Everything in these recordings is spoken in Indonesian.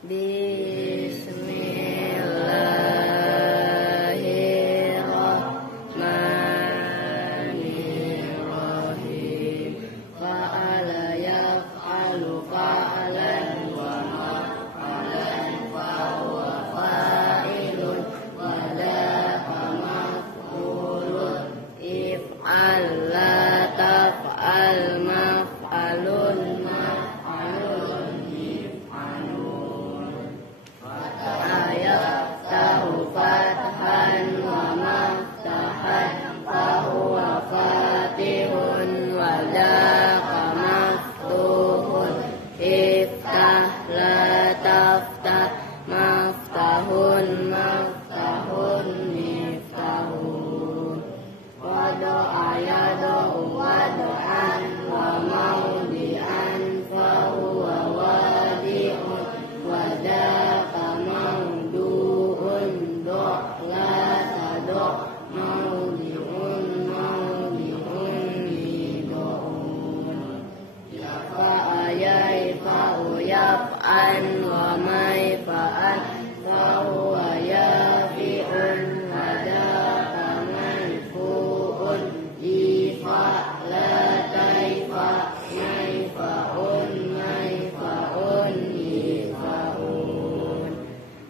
Bismillahirrahmanirrahim. Fa'ala yaf'alu fa'alan wa maf'alan fa huwa fa'ilun wa la maf'ulun. If'al la taf'al maf'alun maf'alun if'alun. Ayaftahu fathan wa maftahan fa huwa fatihun wa la maftuhun. Iftah la taftah maftahun maftahun miftahun. Wado'a yado'u wado'an wa maudi'an fa huwa wadi'un wa daka maudu'un do' la tado' maudi'un maudi'un lido'un. Yafa'a yafa'u yaf'an wa maifa'an fa huwa yafi'un wa daka manfu'un. Ifa' la taifa' maifa'un maifa'un ifa'un.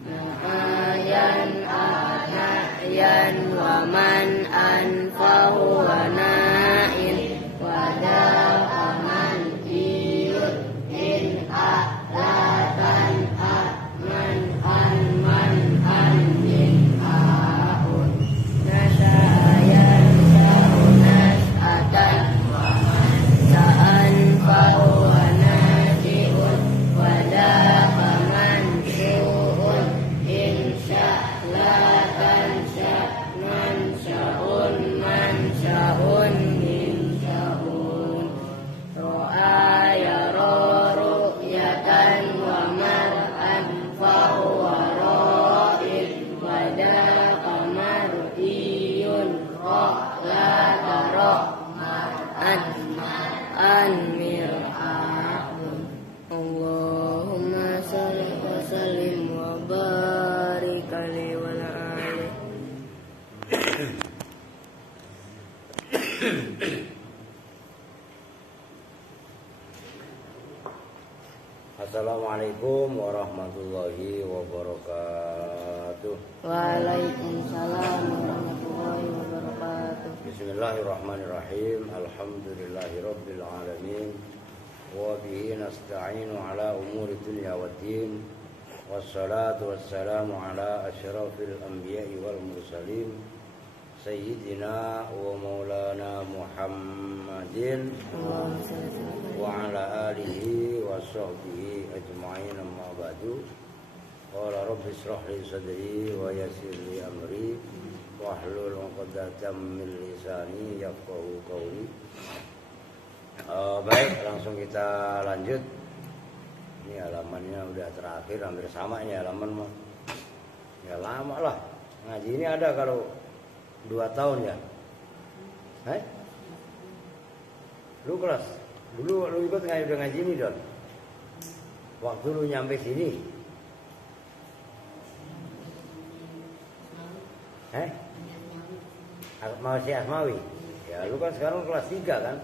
Na'ayan a'nayan wa man'an fa huwa na'in wa da'a man'iyun. In a'latan a'man'an man'an in a'un. Nasya'ayan sya'u nas'atan wa mansa'an fa huwa naji'un wa da'a mansyu'un. In sya'latan sya'man sya'un mansya'un insya'un. Ro'a yara ru'yatan wa mar'an fa huwa ra'in wa da'a mar'iyun ra' la tara' mar'an mar'an mir'a'un. Allahumma shalli wa sallim wa barik alaihi wa ala alihi. Assalamualaikum warahmatullahi wabarakatuh. Waalaikumsalam warahmatullahi wabarakatuh. Bismillahirrahmanirrahim. Alhamdulillahirabbil alamin. Wa bihi nasta'inu ala umuri dunya waddin. Wassalatu wassalamu ala asyrafil anbiya'i wal mursalin. Sayyidina wa maulana Muhammadin wa ala alihi wa sahbihi ajma'in, amma ba'du. Qala rabbi ishrah li sadri wa yassir li amri wahlul 'uqdatam min lisani yafqahu qawli. Baik, langsung kita lanjut. Ini halamannya udah terakhir, hampir sama ini halaman mah. Ya lama lah. Ngaji ini ada kalau 2 tahun ya. Lu kelas dulu lu ikut udah ngaji ini Don. Waktu lu nyampe sini. Masih Asmawi. Ya lu kan sekarang kelas 3 kan.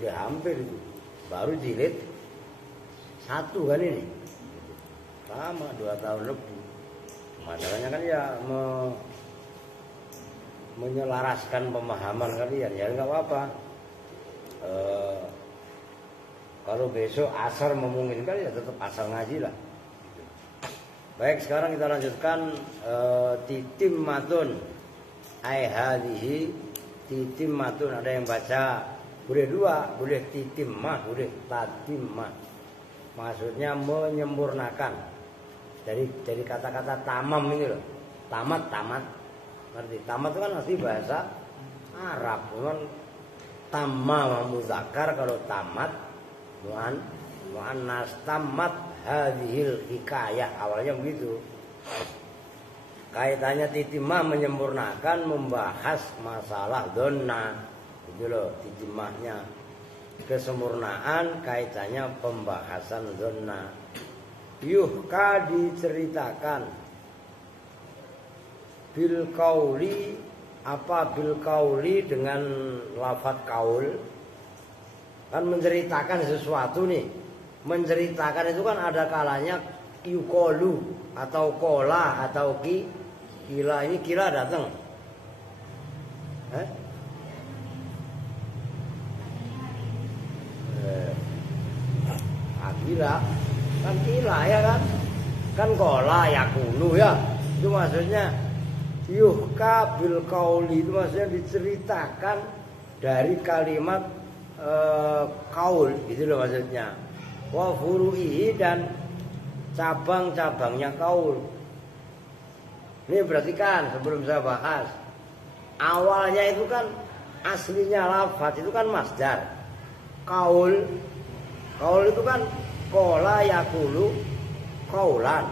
Udah hampir itu. Baru jilid 1 kan ini. Lama 2 tahun lebih. Masalahnya kan ya menyelaraskan pemahaman kalian, ya nggak apa-apa. Kalau besok asar memungkinkan ya tetap asar ngaji lah. Baik, sekarang kita lanjutkan titimmatun. Ai hadhihi titimmatun. Ada yang baca boleh 2, boleh titimmah, boleh tatimmah. Maksudnya menyempurnakan. Dari kata-kata tamam ini loh. Tamat. Ngerti? Tamat itu kan asli bahasa Arab. Cuman tamma muzakkar, kalau tamat muannas. Tamat hadhil hikayah, awalnya begitu. Kaitannya titimah menyempurnakan, membahas masalah donna. Itu loh titimahnya. Kesempurnaan kaitannya pembahasan donna. yuhka diceritakan, bil kauli, apa bil kauli dengan lafadz kaul, kan menceritakan sesuatu nih. Menceritakan itu kan ada kalanya yukolu atau kola atau kila. Ini kila datang. Kila kan kila ya kan kola yakulu ya. Itu maksudnya yuhka bil kauli, itu maksudnya diceritakan dari kalimat kaul, gitu loh maksudnya. Wa furu'ihi, dan cabang-cabangnya kaul. Ini berarti kan sebelum saya bahas, awalnya itu kan aslinya lafaz itu kan masdar. Kaul itu kan kola yakulu kaulan,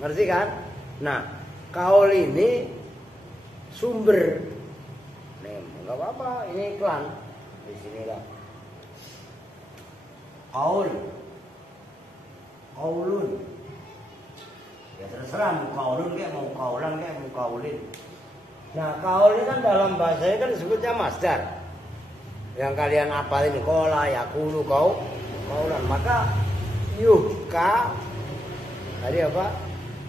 ngerti kan? Nah, kaul ini sumber. Nih, nggak apa-apa, ini iklan di sini lah. Kaulun. Ya terserah mau kaulun kayak mau kaulan kayak mau kaulin. Nah, kaul ini kan dalam bahasanya kan disebutnya masdar. Yang kalian apalin kola yakulu kaulan. Maka yuhka tadi apa?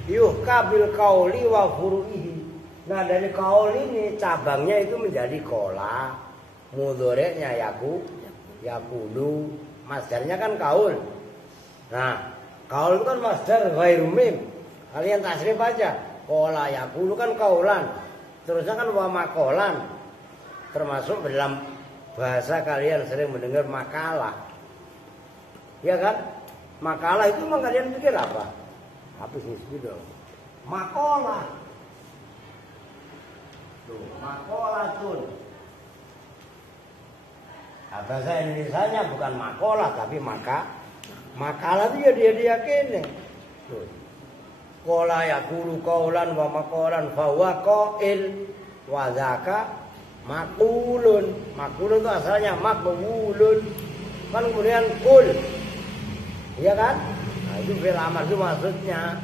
Yuhka bil kauli wa furu'ihi. Nah, dari kaul ini cabangnya itu menjadi kola, mudhoreknya yakulu, masdarnya kan kaul. Nah, kaul itu kan masdar ghairu mim. Kalian tasrif aja. Kola yakulu kan kaulan. Terusnya kan wa makolan. Termasuk dalam bahasa kalian sering mendengar makalah. Ya kan? Makalah itu memang kalian pikir apa? Habis nih dong. Makolah. Tuh, makolah tuh. Nah, bahasa Indonesianya bukan makolah tapi makalah itu ya dia diyakini. Tuh. Kola yakulu kaulan wa makolan fa huwa qail wa zaka makulun. Makulun itu asalnya maqbulun. Kan kemudian kul. Iya kan? Nah, itu fi'il amar itu maksudnya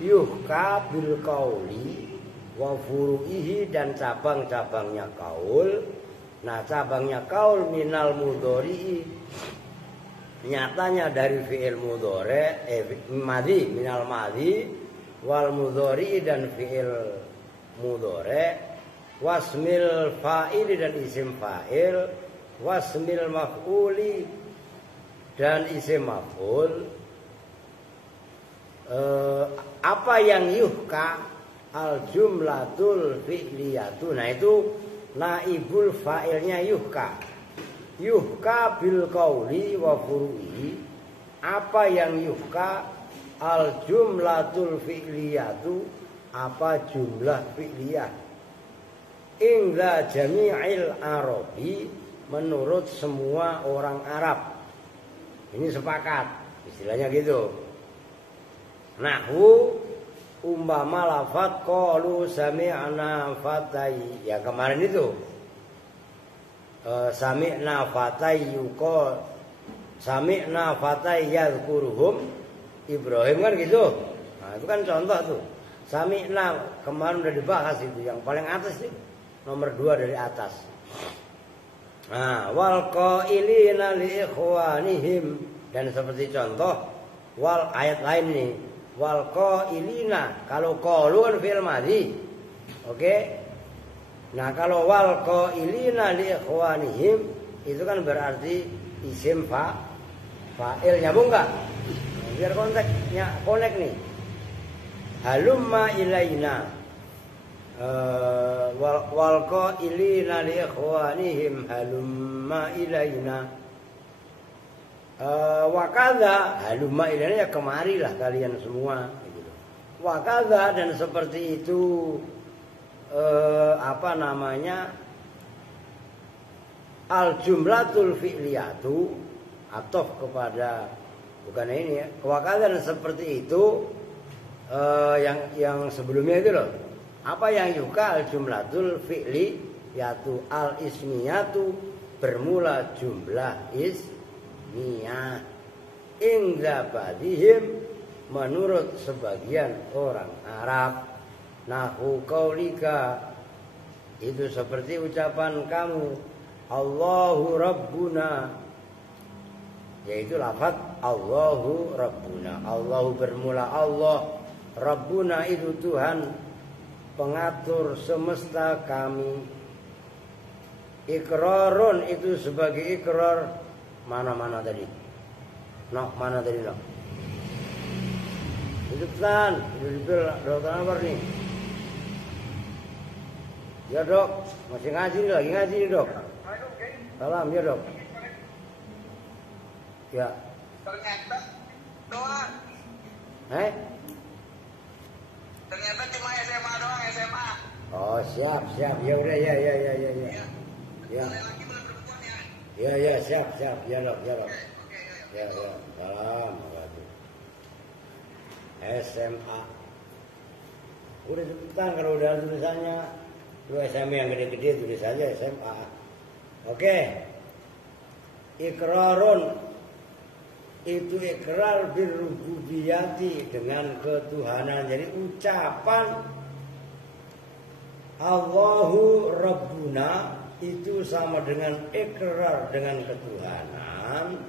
yuhka bil qauli wa furu'ihi, dan cabang-cabangnya kaul. Nah, cabangnya kaul minal mudhari'i, nyatanya dari fi'il mudhari, madhi, minal madhi wal mudhari'i, dan fi'il mudhari, wasmil fa'ili, dan isim fa'il, wasmil maf'uli, dan isim maf'ul. Apa yang yuhka? Al jumlatul fi'liyatu. Nah, itu naibul fa'ilnya yuhka. Yuhka bil qauli wa furu'i. Apa yang yuhka? Al jumlatul fi'liyatu. Apa jumlah fi'liyah? Inda jami'il arabi, menurut semua orang Arab. Ini sepakat, istilahnya gitu. Nahwu umpama lafadz qalu sami'na fatai. Ya kemarin itu sami'na fatai yuqal, sami'na fatai yadhkuruhum Ibrahim, kan gitu. Nah, itu kan contoh tuh. Sami'na kemarin udah dibahas itu, yang paling atas nih, nomor 2 dari atas. Nah, wal qailina li ikhwanihim, dan seperti contoh wal ayat lain nih. Wal qailina, kalau qalu kan fi'il madhi. Oke? Nah, kalau wal qailina li ikhwanihim itu kan berarti isim fa'il, nyambung enggak? Biar konteksnya connect nih. Halumma ilaina. Wal qailina li ikhwanihim halumma ilaina. Wakadha, halumma ilaina, ya kemarilah kalian semua gitu. Wakadha, dan seperti itu al jumlatul fi'liyatu, atau kepada bukan ini ya. Wakadha, dan seperti itu yang sebelumnya itu loh. Apa yang yuka? Al jumlatul fi'li yaitu al ismiyatu, bermula jumlah ismiyah, ingza badihim, menurut sebagian orang Arab. Nahu qaulika, itu seperti ucapan kamu, Allahu Rabbuna, yaitu lafaz Allahu Rabbuna. Allahu bermula Allah, Rabbuna itu Tuhan pengatur semesta kami. Ikrarun itu sebagai ikrar. Mana tadi? Mana tadi no? Itu pesan, itu dokter apa nih? Ya dok, masih ngaji nih, lagi ngaji nih dok. Salam ya dok. Ya. Ternyata doang. Ternyata cuma SMA doang, SMA. Oh siap. Ya udah ya. Ya. Ya siap. Ya dok. Ya. Salam. SMA. Udah cepetan kalau udah tulisannya. Lu SMA yang gede-gede tulis aja SMA. Oke. Ikrarun itu ikrar birrububiyati, dengan ketuhanan. Jadi ucapan Allahu Rabbuna itu sama dengan ikrar dengan ketuhanan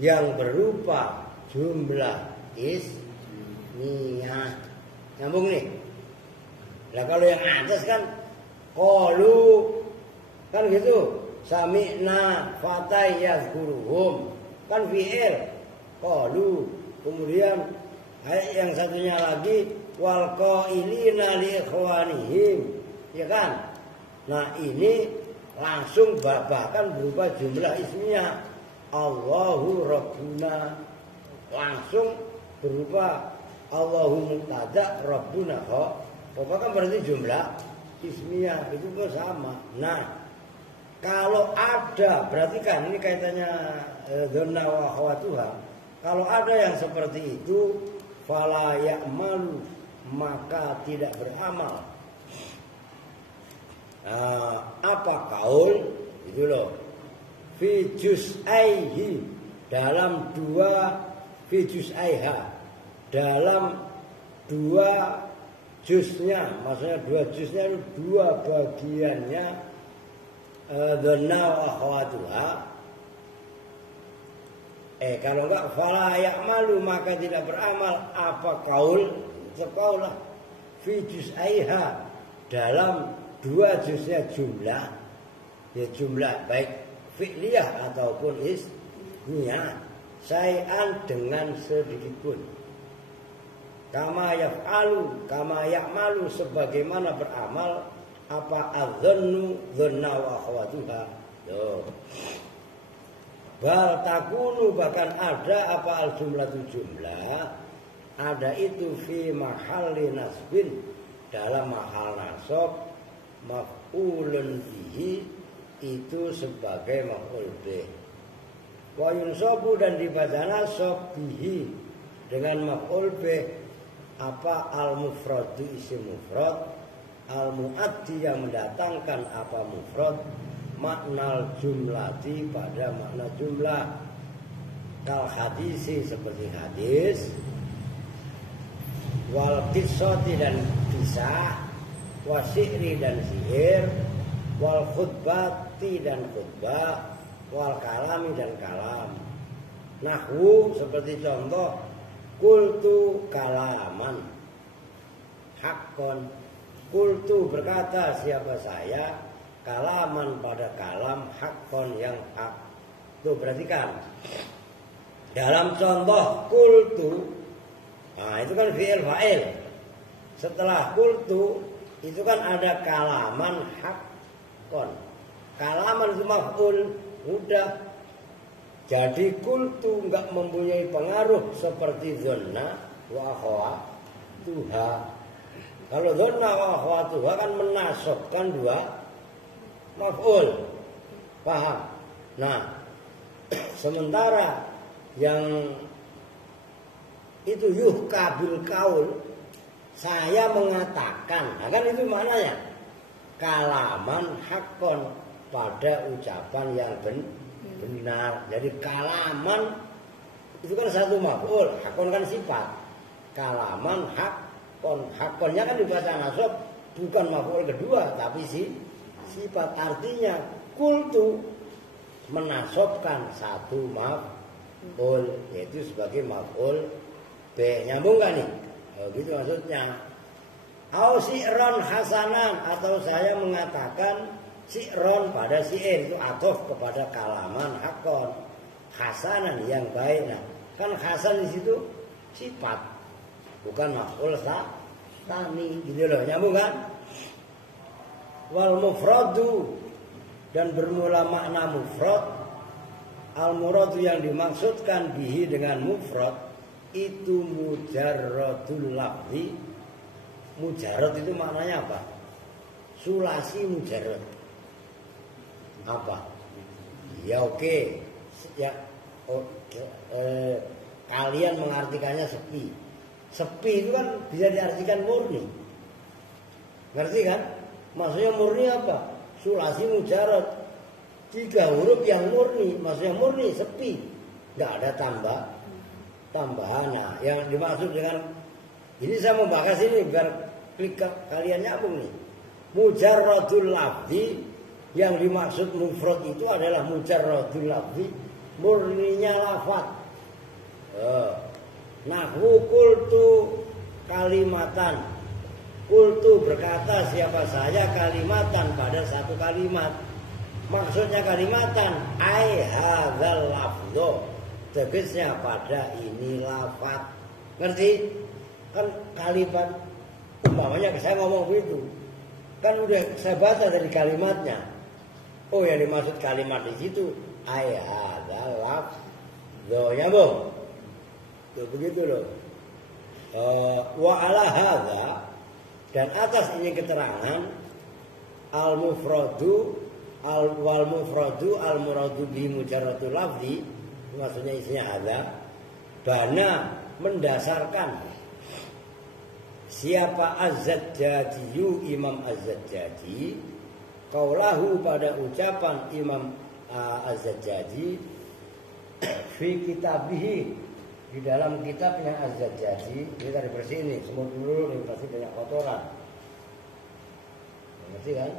yang berupa jumlah ismiyah. Nyambung nih. Nah kalau yang atas kan qalu kan gitu. Sami'na fatay yazkuruhum kan fi'il qalu. Kemudian ayat yang satunya lagi wal qailina li ikhwanihim, ya kan? Nah ini langsung bahkan berupa jumlah ismiyah Allahu Rabbuna, langsung berupa Allahu mubtada Rabbuna. Pokoknya kan berarti jumlah ismiyah itu pun sama. Nah kalau ada, berarti kan ini kaitannya dzanna wa akhawatuha. Kalau ada yang seperti itu, fala ya'malu, maka tidak beramal. Apa kaul? Itu loh. Fi juz'aihi, dalam dua fi juz'aiha, dalam dua juznya, maksudnya dua juznya itu dua bagiannya. Dzanna wa akhawatuha. Kalau enggak fala ya'malu, maka tidak beramal. Apa kaul? Sekaulah fi juz'aiha, dalam dua juznya jumlah, ya jumlah baik fi'liyah ataupun ismiyah, syai'an dengan sedikit pun. Kama ya'malu, sebagaimana beramal apa adzannu dzanna wa akhawatuha. Bal takunu, bahkan ada apa al jumlatu jumlah, ada itu fi mahalli nasbin, dalam mahal nasab, maf'ulun bihi, itu sebagai maf'ul bih. Wa yunsabu, dan dibaca nasab bihi dengan maf'ul bih apa al mufradu isim mufrad, al muaddi yang mendatangkan apa mufrad, makna jumlati pada makna jumlah, kal hadisi seperti hadis, wal qissati dan kisah, wasi'ri dan sihir, wal khutbati dan khutbah, wal kalami dan kalam. Nahwu seperti contoh qultu kalaman haqqon, qultu berkata siapa saya, kalaman pada kalam, haqqon yang hak. Tuh perhatikan, dalam contoh qultu, nah itu kan fi'il fa'il. Setelah qultu itu kan ada kalaman haqqon. Kalaman itu maf'ul, udah. Jadi qultu enggak mempunyai pengaruh seperti dzanna wa akhawatuha. Kalau dzanna wa akhawatuha kan menasabkan dua maf'ul. Paham? Nah, sementara yang itu yuhkabil kaul, saya mengatakan, nah kan itu maknanya kalaman haqqon, pada ucapan yang benar. Jadi kalaman itu kan satu maf'ul, haqqon kan sifat. kalaman hakon. Hakonnya kan dibaca nasab bukan maf'ul kedua tapi sifat, artinya kultu menasobkan satu maf'ul yaitu sebagai maf'ul B. Nyambung kan nih? Oh, gitu maksudnya. Au si'ron hasanan, atau saya mengatakan si'ron pada si'ir itu atof kepada kalaman hakon. Hasanan yang baik. Nah, kan hasan di situ sifat, bukan maf'ul tsani, gitu loh. Nyambung kan? Wal mufradu, dan bermula makna mufrad. Al muradu yang dimaksudkan bihi dengan mufrad itu mujarradul lafzi. Mujarrad itu maknanya apa? Sulasi mujarrad. Apa? Ya oke. Ya kalian mengartikannya sepi. Sepi itu kan bisa diartikan murni. Ngerti kan? Maksudnya murni apa? Sulasi mujarrad. 3 huruf yang murni, maksudnya murni sepi. Enggak ada tambahan. Nah, yang dimaksud dengan ini saya mau bahas ini biar klik kalian nyambung nih. Mujarradul lafzi, yang dimaksud mufrad itu adalah mujarradul lafzi, murninya lafaz. Nahwu qultu kalimatan. Qultu berkata siapa saya kalimatan pada satu kalimat. Maksudnya kalimatan ai hadzal lafdho. Tegasnya pada ini lafaz. Ngerti? Kan kalimat umpamanya saya ngomong begitu. Kan udah saya baca dari kalimatnya. Oh, yang dimaksud kalimat di situ ai hadzal lafdho. Nyambung. Tuh begitu loh. Wa ala hadza, dan atas ini keterangan al mufradu wal mufradu al muradu bi mujarradul lafzi, maksudnya isinya ada bana mendasarkan siapa Az-Zajjaji, Imam Az-Zajjaji, qaulahu pada ucapan Imam Az-Zajjaji fi kitabihi, di dalam kitabnya Az-Zajjaji. Ini tadi bersih ini, semut dulu ini pasti banyak kotoran. Ngerti kan?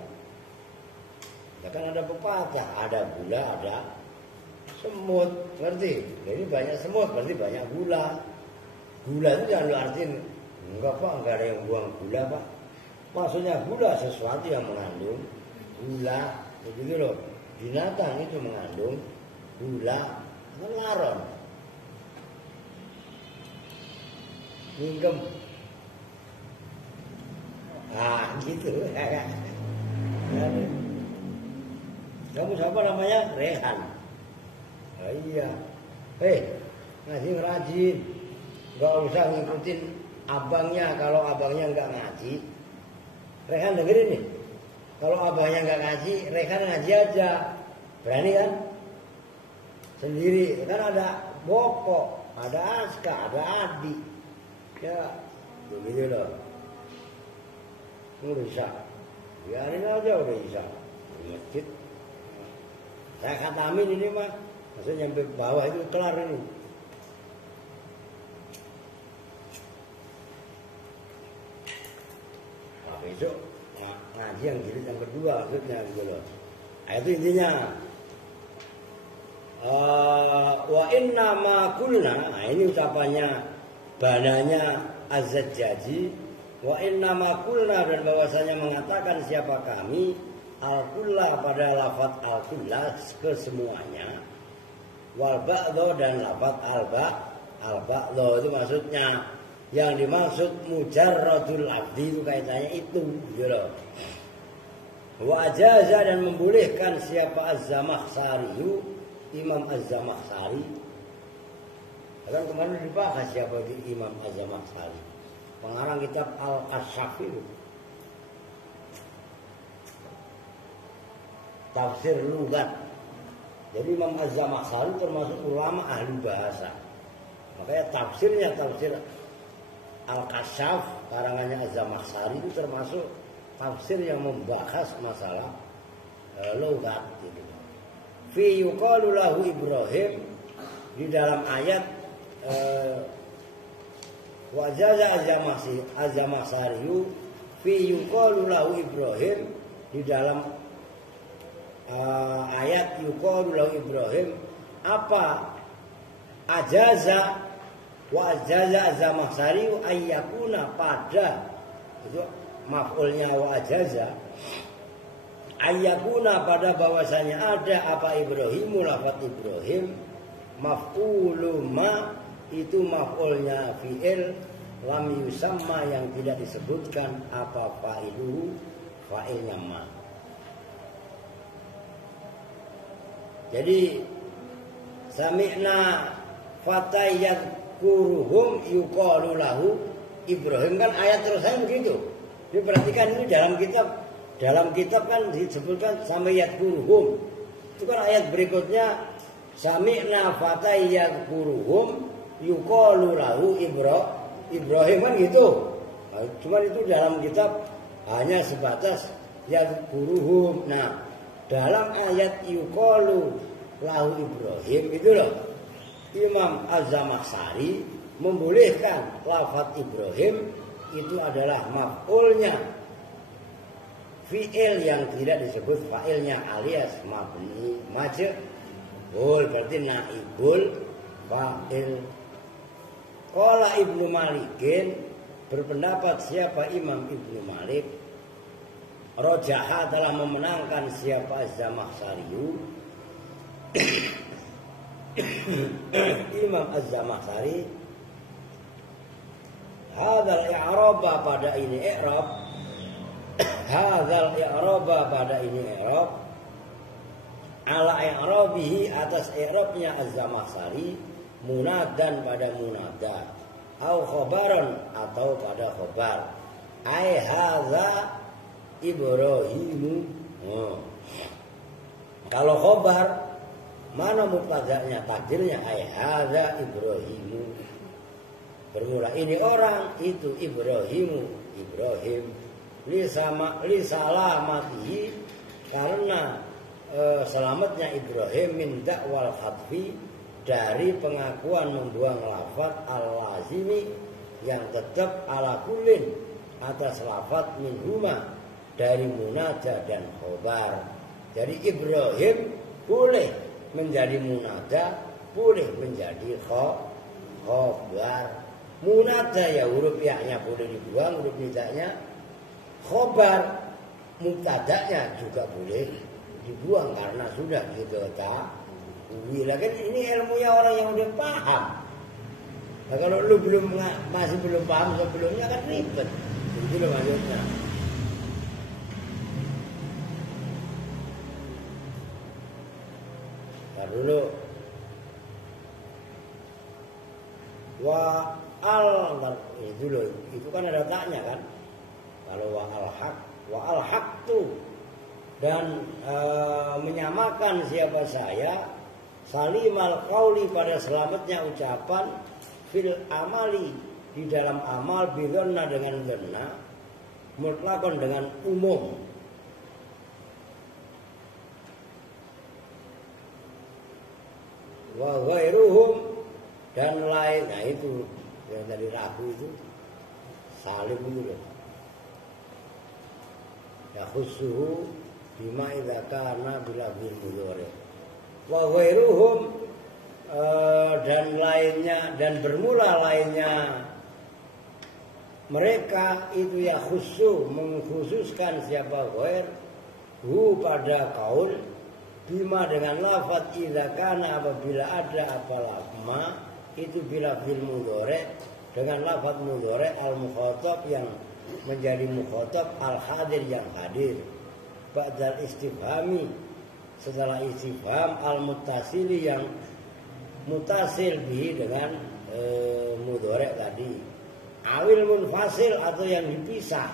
Ya kan ada pepatah, ada gula, ada semut, ngerti? Jadi banyak semut, berarti banyak gula. Gula itu jangan lu artiin, enggak pak, enggak ada yang buang gula pak. Maksudnya gula sesuatu yang mengandung gula, begitu loh. Binatang itu mengandung gula, mengaron. Minggem. Ah gitu. Kamu siapa namanya? Rehan. Oh, iya. Ngaji rajin. Gak usah ngikutin abangnya kalau abangnya nggak ngaji. Rehan dengerin nih. Kalau abangnya nggak ngaji, Rehan ngaji aja. Berani kan? Sendiri. Kan ada Boko, ada Aska, ada Adi. Ya, begitu loh. Udah bisa. Biarin aja udah bisa. Di masjid. Saya khatamin ini mah, maksudnya sampai bawah itu kelar ini. Nah, besok ngaji yang jilid yang kedua maksudnya gitu loh. Nah, itu intinya. Wa inna ma kulna, nah ini ucapannya bananya Az-Zajjaji. Wa inna ma kulna, dan bahwasanya mengatakan siapa kami al-kullah pada lafaz al-kullah kesemuanya, wal ba'dho dan lafaz al-ba'dho itu maksudnya yang dimaksud mujarradul lafzi itu kaitannya itu gitu loh. Wa ajaza, dan membolehkan siapa Az-Zamakhsyari, Imam Az-Zamakhsyari. Kan kemarin dibahas siapa itu Imam Az-Zamakhsyari, pengarang kitab Al-Kasyaf itu. Tafsir lugat. Jadi Imam Az-Zamakhsyari termasuk ulama ahli bahasa. Makanya tafsirnya tafsir Al-Kasyaf karangannya Az-Zamakhsyari itu termasuk tafsir yang membahas masalah lugat gitu. Fi yuqalu lahu Ibrahim, di dalam ayat wa jaza az-Zamakhsyari fi yuqalu lahu Ibrahim di dalam ayat yuqalu lahu Ibrahim apa ajaza wa ajaza az-Zamakhsyari ayyakuna pada itu maf'ulnya wa ajaza ayyakuna pada bahwasanya ada apa Ibrahimu lafaz Ibrahim maf'ulu ma itu maf'ulnya fi'il lam yusamma yang tidak disebutkan apa fa'iluhu fa'ilnya ma. Jadi sami'na fatayat kuruhum yuqalu lahu Ibrahim kan ayat terusannya begitu. Diperhatikan ini dalam kitab kan disebutkan samiyat kuruhum. Itu kan ayat berikutnya sami'na fatayat kuruhum yuqalu lahu Ibrahim kan gitu. Nah, cuman itu dalam kitab hanya sebatas yadkuruhum. Nah, dalam ayat yuqalu lahu Ibrahim itu loh Imam Az-Zamakhsyari membolehkan lafaz Ibrahim itu adalah maf'ulnya fi'il yang tidak disebut fa'ilnya alias mabni majhul berarti naibul fa'il. Qala Ibnu Malikin berpendapat siapa Imam Ibnu Malik rojaha telah memenangkan siapa Az-Zamakhsyari Imam Az-Zamakhsyari hadzal i'raba pada ini i'rab hadzal i'raba pada ini i'rab ala i'rabihi atas i'rabnya Az-Zamakhsyari munadan pada munada au khobaran atau pada khobar ai hadza Ibrahimu. Kalau khobar mana mubtada'nya takdirnya ai hadza Ibrahimu bermula ini orang itu Ibrahimu Ibrahim li salamatihi karena selamatnya Ibrahim min da'wal khatfi dari pengakuan membuang lafaz al-lazimi yang tetap ala kullin atas lafaz minhuma dari munada dan khobar. Jadi Ibrahim boleh menjadi munada, boleh menjadi khobar. Munada ya huruf ya-nya boleh dibuang, huruf nidanya. Khobar mubtada'nya juga boleh dibuang karena sudah diketahui. Kan ini ilmunya orang yang udah paham. Nah, kalau lu masih belum paham sebelumnya kan ribet. Itu loh maksudnya. Nah, dulu wa al itu loh, itu kan ada taknya kan. Kalau wa al haq tuh dan menyamakan siapa saya salimal qauli pada selamatnya ucapan fil amali di dalam amal bidonna dengan dhanna mutlakon dengan umum. Wa ghairuhum dan lain, nah itu yang tadi ragu itu salim itu loh. Ya khusuhu bima idza kana bila bil mudhari. Wa ghairuhum dan lainnya dan bermula lainnya mereka itu ya khusus mengkhususkan siapa ghair hu pada qaul bima dengan lafaz idza kana apabila ada apa lafma itu bila bil mudhari dengan lafaz mudhari al mukhatab yang menjadi mukhatab al hadir yang hadir ba'dal istifhami setelah istifham al muttasili yang mutasil bihi dengan mudhari tadi awil munfasil atau yang dipisah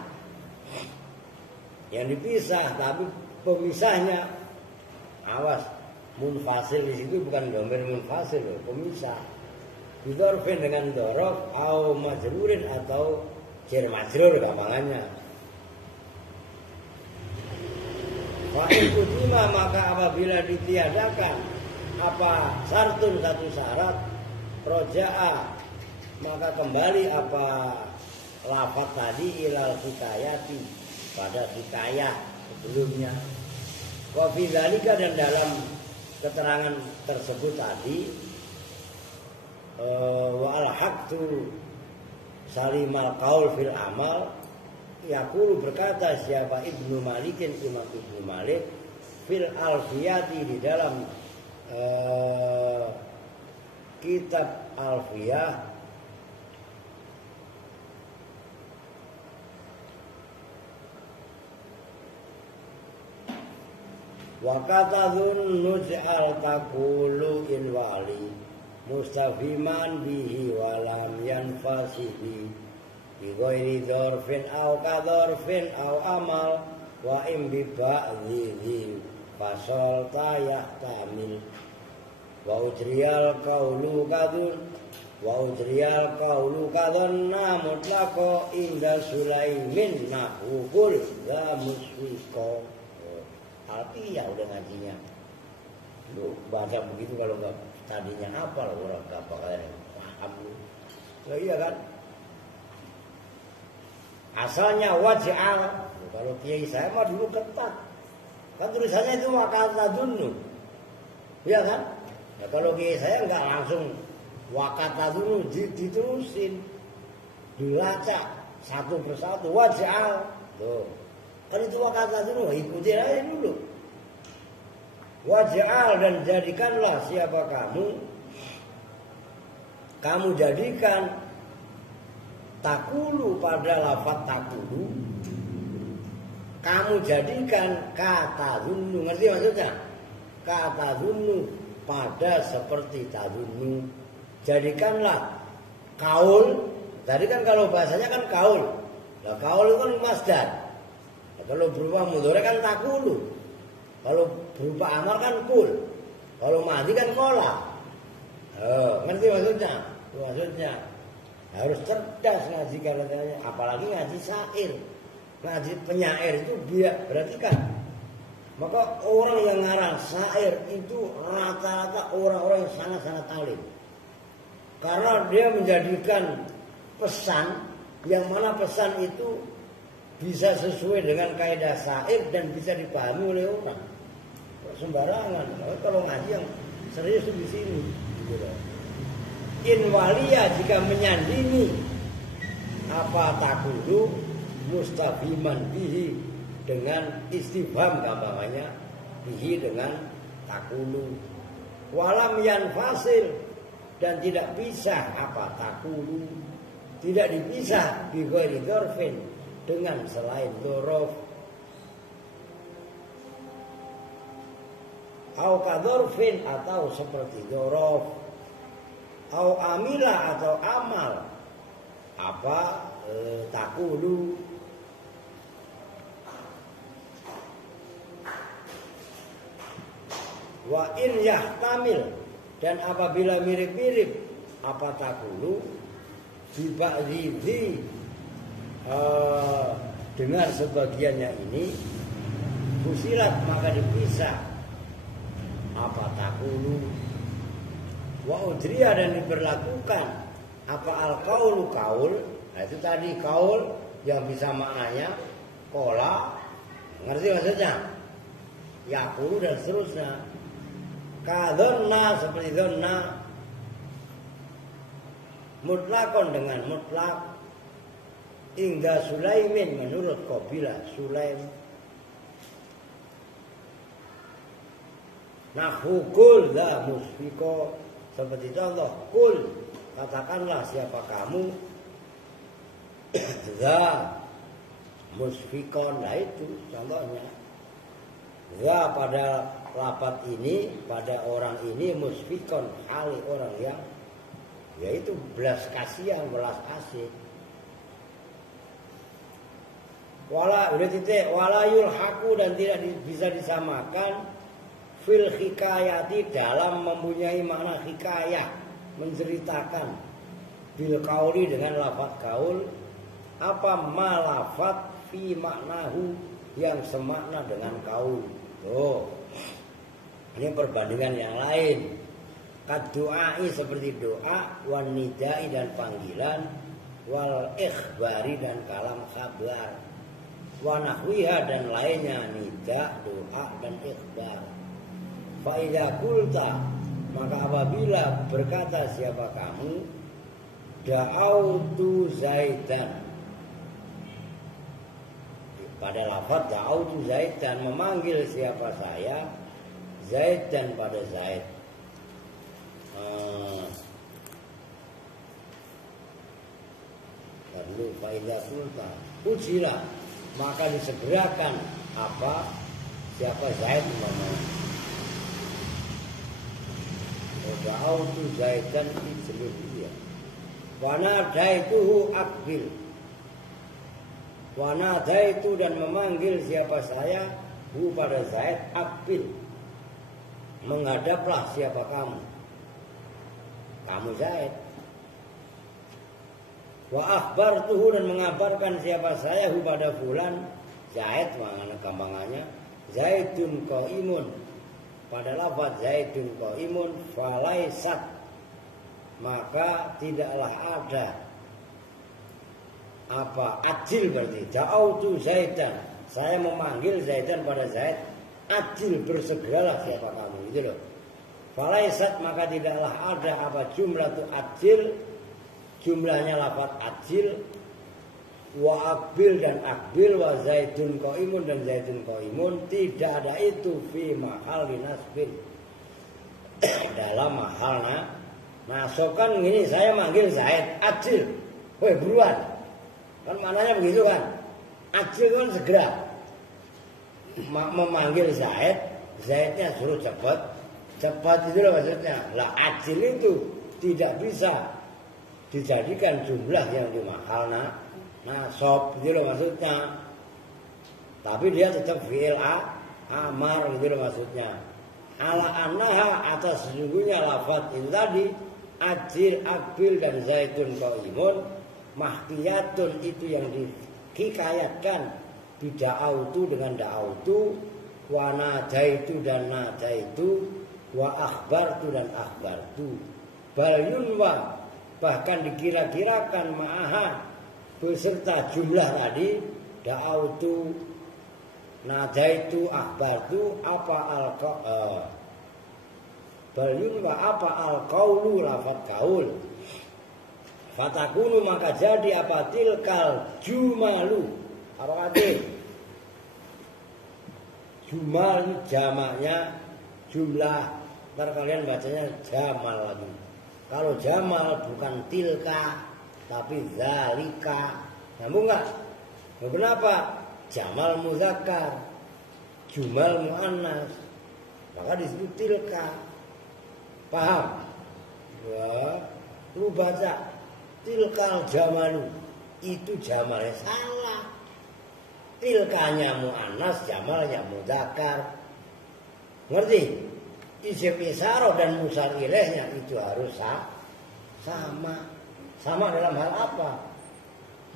tapi pemisahnya awas munfasil di situ bukan dhamir munfasil loh, pemisah bidorfin dengan dorof au majrurin atau jar majrur gampangannya. Fa'in kutima maka apabila ditiadakan apa sartun satu syarat roja'a maka kembali apa lafaz tadi ilal hikayati pada hikayah sebelumnya. Wa fi dzalika, dan dalam keterangan tersebut tadi wa al haqtu salimal qaul fil amal, yaqulu berkata siapa Ibnu Malikin, Imam Ibnu Malik fil alfiyati, di dalam kitab alfiyah, wa katadun nuj'al taqulu in wali mustafiman bihi walam yanfasihi bi ghairi dzarfin aw kadharfin aw amal wa im bi ba'dhi fasal tayahtamil wa ujriyal qawlu kadun wa ujriyal qawlu kadun mutlaqo inda Sulaimin nahukul la musfiqo. Alfiyah udah ngajinya. Lu baca begitu kalau enggak tadinya hafal orang enggak bakal paham lu. Ya iya kan? Asalnya waj'al. Kalau kiai saya mah dulu ketat. Kan tulisannya itu wakatadunu. Iya kan? Ya kalau kiai saya enggak langsung wakatadunu diterusin. Dilacak satu persatu waj'al. Tuh. Kan itu wakatadunu, ikuti aja dulu. Waj'al, dan jadikanlah siapa kamu jadikan takulu pada lafaz takulu, kamu jadikan kata zunnu. Ngerti maksudnya? Kata zunnu pada seperti tadunnu. Jadikanlah kaul. Tadi kan kalau bahasanya kan kaul. Nah kaul itu kan masdar. Kalau berupa mudhari kan takulu. Kalau berupa amar kan kul. Kalau madhi kan kola. Ngerti maksudnya? Maksudnya harus cerdas ngaji katanya, apalagi ngaji syair. Ngaji penyair itu berarti kan. Maka orang yang ngarang syair itu rata-rata orang-orang yang sangat-sangat alim. Karena dia menjadikan pesan, yang mana pesan itu bisa sesuai dengan kaidah syair dan bisa dipahami oleh orang. Sembarangan. Kalau ngaji yang serius di sini. In waliya, jika menyandingi apa takulu mustafiman bihi, dengan istifham gampangannya, bihi dengan takulu. Walam yanfasil, dan tidak pisah apa takulu, tidak dipisah bi ghairi dzarfin, dengan selain dzaraf, au kadharfin, atau seperti dzaraf, au amila, atau amal apa takulu. Wa in yahtamil, dan apabila mirip-mirip apa takulu biba'dhi, dengan sebagiannya ini fusilat, maka dipisah apa takulu. Wa udriya, dan diberlakukan apa al-qaulu kaul. Nah itu tadi kaul yang bisa maknanya kola, ngerti maksudnya? Yaqulu dan seterusnya. Kadhonna, seperti dhonna, mutlakon, dengan mutlak, hingga Sulaimin, menurut kabilah Sulaim. Nahukul la musfiko, seperti contoh kul, katakanlah siapa kamu la musfikon. Nah itu contohnya. La pada lafaz ini, pada orang ini, musfikon, hal orang yang yaitu belas kasihan, belas kasih. Wala udah titik, walayul haku, dan tidak bisa disamakan fil hikayati, dalam mempunyai makna hikayah, menceritakan, bil kauli, dengan lafaz kaul, apa ma lafaz fi maknahu, yang semakna dengan kaul. Tuh, ini perbandingan yang lain. Kadu'ai seperti doa, wan nidai dan panggilan, wal ikhbari dan kalam kabar, wa nahwiha dan lainnya, nida, doa dan ikhbar. Fa idza qulta, maka apabila berkata siapa kamu, da'autu Zaidan, pada lafaz da'autu Zaidan, memanggil siapa saya, Zaidan pada Zaid. Lalu faidah sultan ujilah, maka disegerakan apa siapa Zaid namanya. Da'autu Zaidan ijlil dia. Wa nadaituhu akbil. Wa nadaitu dan memanggil siapa saya hu pada Zaid akbil. Menghadaplah siapa kamu. Kamu Zaid. Wa akhbartuhu dan mengabarkan siapa saya hu pada fulan Zaid, mana gampangannya Zaidun qaimun, pada lafaz Zaidun qaimun falaisat, maka tidaklah ada apa ajil, berarti da'autu Zaidan, saya memanggil Zaidan pada Zaid, ajil bersegeralah siapa kamu, gitu loh. Falaisat, maka tidaklah ada apa jumlah tu ajil, jumlahnya lafaz ajil, wa akbil dan akbil, wa Zaidun qaimun dan Zaidun qaimun, tidak ada itu fi mahal nasbin, dalam mahalnya nasokan. Gini, saya manggil Zaid ajil, woi buruan, kan maknanya begitu kan, ajil kan segera memanggil Zaid, Zaidnya suruh cepat itu loh maksudnya. Lah ajil itu tidak bisa dijadikan jumlah yang dimahalna nasab gitu loh maksudnya, tapi dia tetap fi'il amar gitu loh maksudnya. Ala annaha, atas sesungguhnya lafaz itu tadi ajil, akbil dan Zaidun qaimun, mahkiyatun itu yang dihikayatkan, bida'autu dengan da'autu, wa nadaitu dan nadaitu, wa akhbartu dan akhbartu, bal yunwa, bahkan dikira-kirakan ma'aha beserta jumlah tadi, da'autu, nadaitu, akhbartu, apa bal yunwa apa al-qaulu, lafaz kaul, fatakunu maka jadi apa tilkal jumalu, apa arti jumal jamaknya jumlah. Ntar kalian bacanya jamal lagi. Kalau jamal bukan tilka tapi zalika. Nyambung enggak? Nah, kenapa? Jamal muzakkar, jumal muannas, maka disebut tilka. Paham? Ya, lu baca tilkal jamalu, itu jamalnya salah. Tilkanya muannas, jamalnya muzakkar. Ngerti? Isim isyarah dan musar ilaihnya itu harus sama. Sama dalam hal apa?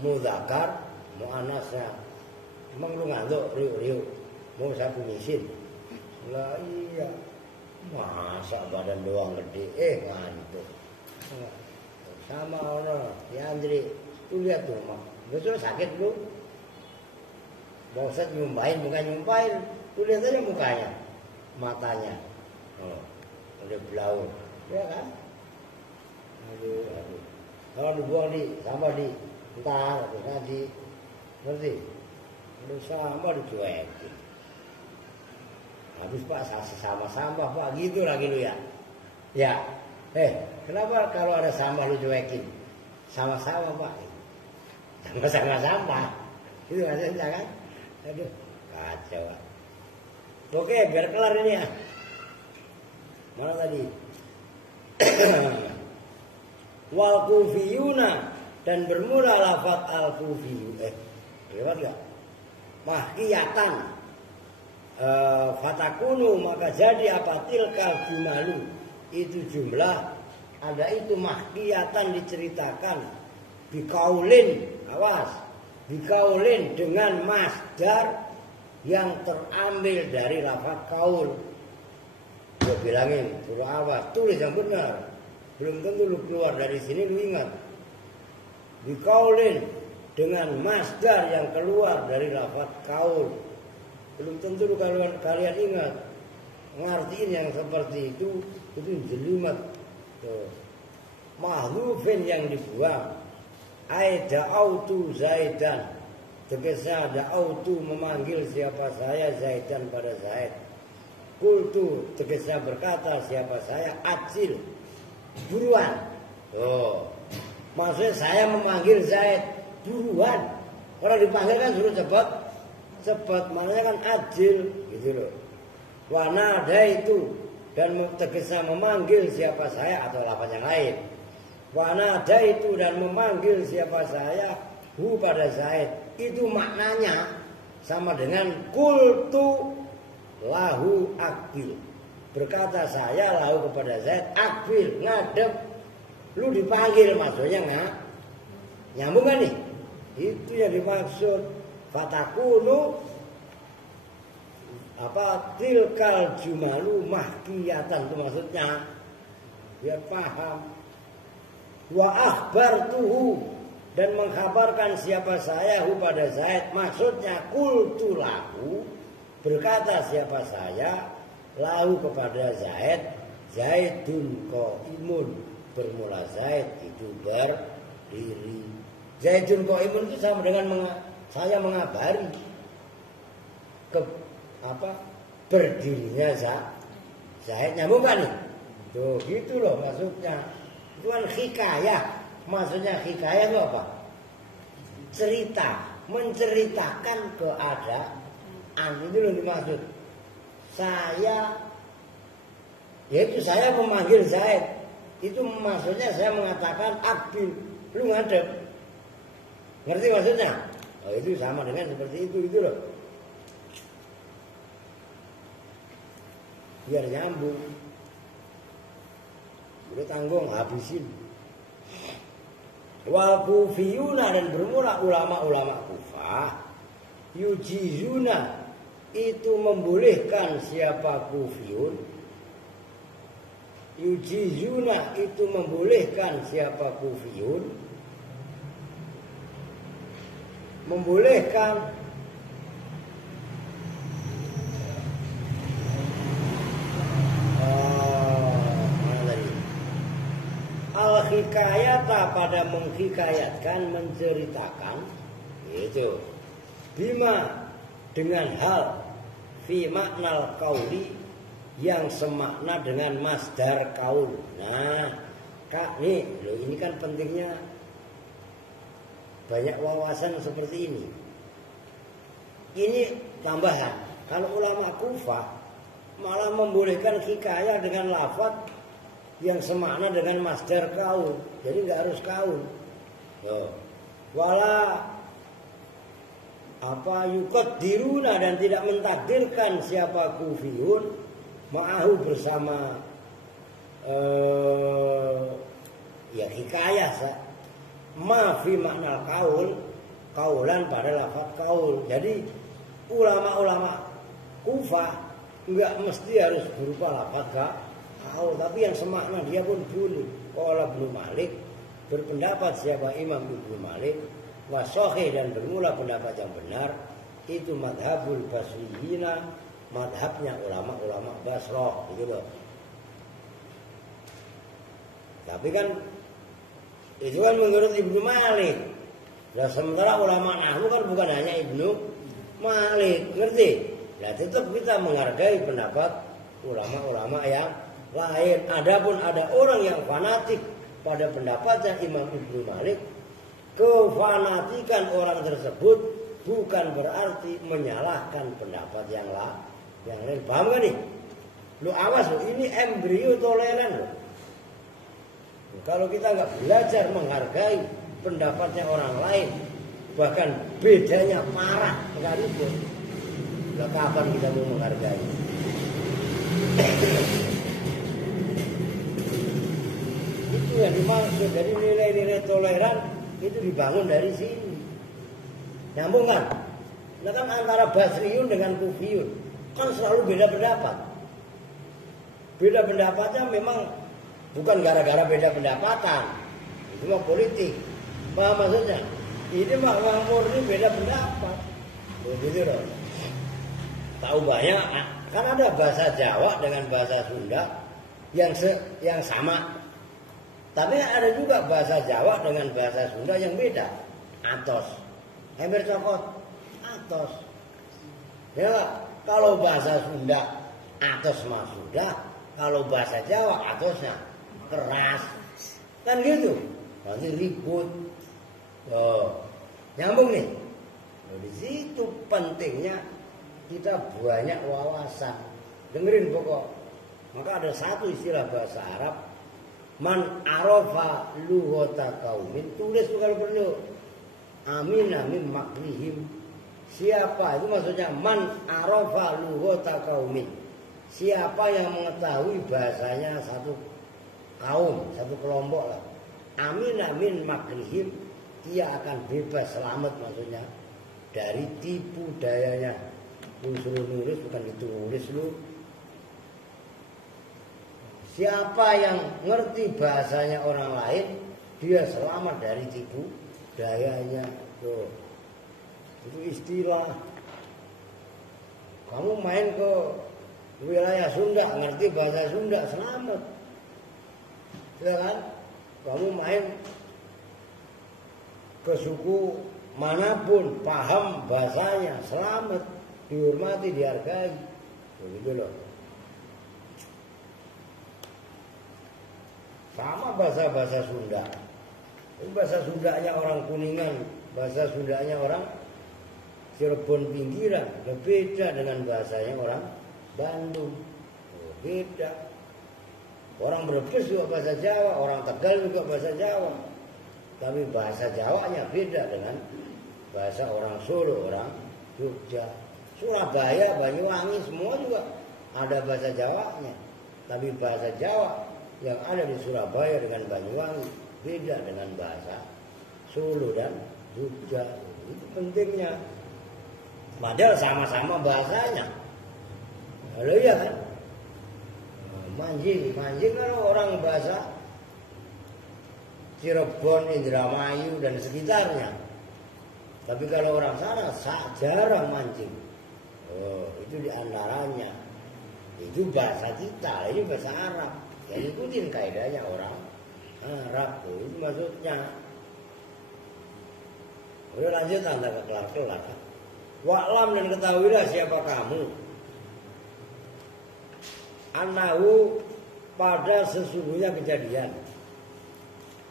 Muzakkar, muannasnya. Emang lu ngantuk, riuk-riuk, mau saya kumisin? Lah iya, masa badan doang gede, ngantuk. Sama orang, ya Andri, lu lihat tuh, betul sakit lu. Bangsat nyumpain, bukan nyumpain, lu lihat aja mukanya, matanya. Udah blau, ya kan? Aduh. Kalau dibuang sama entar, nanti, ngerti? Udah sama dicuekin. Habis Pak sama sampah Pak, gitu lagi lu ya? Ya, kenapa kalau ada sampah lu cuekin? Sama-sama Pak, sama-sama sampah, itu maksudnya kan? Aduh, kacau. Oke, biar kelar ini ya. Mana tadi? Wal kufiyuna, dan bermula lafaz al kufiyu. Lewat enggak? Mahkiyatan. Fatakunu, maka jadi apa tilkal jumalu, itu jumlah, ada itu mahkiyatan diceritakan, bikaulin, awas, bikaulin dengan masdar yang terambil dari lafaz kaul. Gue bilangin, suruh awas, tulis yang benar. Belum tentu lu keluar dari sini lu ingat. Bikaulin dengan masdar yang keluar dari lafaz kaul. Belum tentu lu kalian ingat. Ngartiin yang seperti itu jelimet. Mahdhufin yang dibuang. Da'autu Zaidan. Tegasnya da'autu memanggil siapa saya Zaidan pada Zaid. Kultu tegasnya berkata siapa saya Acil. Buruan. Oh. Maksudnya saya memanggil Zaid buruan. Kalau dipanggil kan suruh cepat. Cepat, maknanya kan ajil gitu loh. Wanada itu dan tegasnya memanggil siapa saya atau lafaz yang lain. Wanada itu dan memanggil siapa saya hu pada Zaid. Itu maknanya sama dengan kultu lahu akbil. Berkata saya lahu kepada Zaid akbil ngadep. Lu dipanggil maksudnya nggak nyambung kan nih? Itu yang dimaksud fatakunu apa tilkal jumalu mahkiyatan itu maksudnya biar paham. Wa akhbartuhu dan mengkhabarkan siapa saya hu pada Zaid maksudnya qultu lahu berkata siapa saya lahu kepada Zaid Zaidun qaimun bermula Zaid itu berdiri. Zaidun qaimun itu sama dengan saya mengabari berdirinya Zaid nyambung kan nih? Tuh gitu loh maksudnya. Itu kan hikayah. Maksudnya hikayah itu apa? Cerita, menceritakan keadaan itu loh dimaksud. Yaitu saya memanggil Zaid. Itu maksudnya saya mengatakan akbil, lu ngadep. Ngerti maksudnya? Oh itu sama dengan seperti itu loh. Biar nyambung. Udah tanggung habisin. Wal kufiyuna dan bermula ulama-ulama Kufah yujizuna itu membolehkan siapa kufiyun. Yujizuna itu membolehkan siapa kufiyun. Membolehkan al-hikayata pada menghikayatkan, menceritakan itu bima dengan hal fi maknal qauli yang semakna dengan masdar kaul. Nah, Kak, nih, loh ini kan pentingnya banyak wawasan seperti ini. Ini tambahan. Kalau ulama Kufah malah membolehkan hikayah dengan lafaz yang semakna dengan masdar kaul. Jadi nggak harus kaul. Wala yukot diruna dan tidak mentakdirkan siapa kufiyun ma'ahu bersama hikayah ma fi makna kaul kaulan pada lafaz kaul. Jadi ulama-ulama Kufah enggak mesti harus berupa lafaz kaul, tapi yang semakna dia pun boleh. Qala Ibnu Malik berpendapat siapa Imam Ibnu Malik wa sahih dan bermula pendapat yang benar itu madhabul basriyina, madhabnya ulama-ulama Basrah gitu loh. Tapi kan itu kan menurut Ibnu Malik. Nah sementara ulama nahwu kan bukan hanya Ibnu Malik, ngerti? Nah tetap kita menghargai pendapat ulama-ulama yang lain. Adapun ada orang yang fanatik pada pendapatnya Imam Ibnu Malik, kefanatikan orang tersebut bukan berarti menyalahkan pendapat yang lain. Paham gak nih? Lu awas lu, ini embrio toleran lu. Kalau kita nggak belajar menghargai pendapatnya orang lain, bahkan bedanya parah sekalipun, lah kapan kita mau menghargai? Itu yang dimaksud. Jadi nilai-nilai toleran itu dibangun dari sini. Nyambung kan? Nah kan antara Basriyun dengan Kufiyun kan selalu beda pendapat. Beda pendapatnya memang bukan gara-gara beda pendapatan. Itu mah politik. Paham maksudnya? Ini mah murni beda pendapat. Begitu loh. Tahu banyak, kan ada bahasa Jawa dengan bahasa Sunda yang sama. Tapi ada juga bahasa Jawa dengan bahasa Sunda yang beda. Atos. Ember cokot. Atos. Ya, kalau bahasa Sunda atos mah sudah, kalau bahasa Jawa atosnya keras. Kan gitu. Nanti ribut. Oh, nyambung nih. Di situ pentingnya kita banyak wawasan. Dengerin pokok. Maka ada satu istilah bahasa Arab, man arafa lughata qaumin, tulis kalau perlu. Amina mim makrihim. Siapa itu maksudnya man arafa lughata qaumin. Siapa yang mengetahui bahasanya satu kaum, satu kelompok lah. Amina min makrihim, dia akan bebas selamat maksudnya dari tipu dayanya. Lu suruh nulis bukan ditulis lu. Siapa yang ngerti bahasanya orang lain, dia selamat dari tipu dayanya. Tuh. Itu istilah. Kamu main ke wilayah Sunda, ngerti bahasa Sunda, selamat. Ya kan? Kamu main ke suku manapun, paham bahasanya, selamat, dihormati, dihargai. Begitu loh. Sama bahasa-bahasa Sunda. Ini bahasa Sundanya orang Kuningan, bahasa Sundanya orang Cirebon pinggiran, beda dengan bahasanya orang Bandung. Beda. Orang Brebes juga bahasa Jawa, orang Tegal juga bahasa Jawa. Tapi bahasa Jawanya beda dengan bahasa orang Solo, orang Jogja. Surabaya, Banyuwangi semua juga ada bahasa Jawanya. Tapi bahasa Jawa yang ada di Surabaya dengan Banyuwangi beda dengan bahasa Solo dan Jogja. Itu pentingnya. Padahal sama-sama bahasanya. Halo ya kan? Manjing kan orang bahasa Cirebon, Indramayu dan sekitarnya. Tapi kalau orang sana jarang mancing. Oh, itu diantaranya. Itu bahasa kita, ini bahasa Arab. Yang ikutin kaidahnya orang Arab. Itu maksudnya. Udah lanjut anda ke kelar-kelar. Wa'lam dan ketahuilah siapa kamu. Anahu pada sesungguhnya kejadian.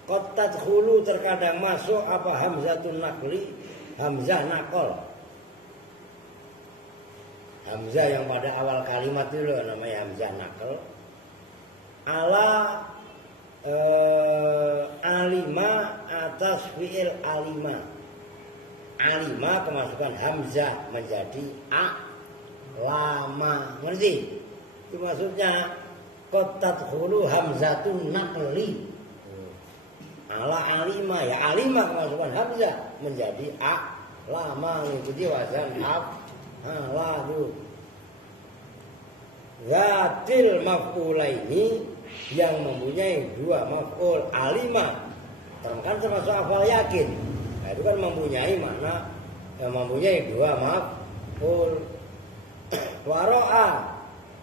Qad khulu terkadang masuk apa hamzatun nakli, hamzah nakol. Hamzah yang pada awal kalimat itu namanya hamzah nakal. Ala alima atas fi'il alima. Alima kemasukan hamzah menjadi a lama. Ngerti? Itu maksudnya qad tadkhulu hamzatun naqli. Ala alima ya alima kemasukan hamzah menjadi a lama mengikuti wazan af lalu. Zatil maf'ulaini yang mempunyai dua maf'ul alima. Kan termasuk hafal yakin. Nah, itu kan mempunyai makna mempunyai dua maf'ul. Waro'a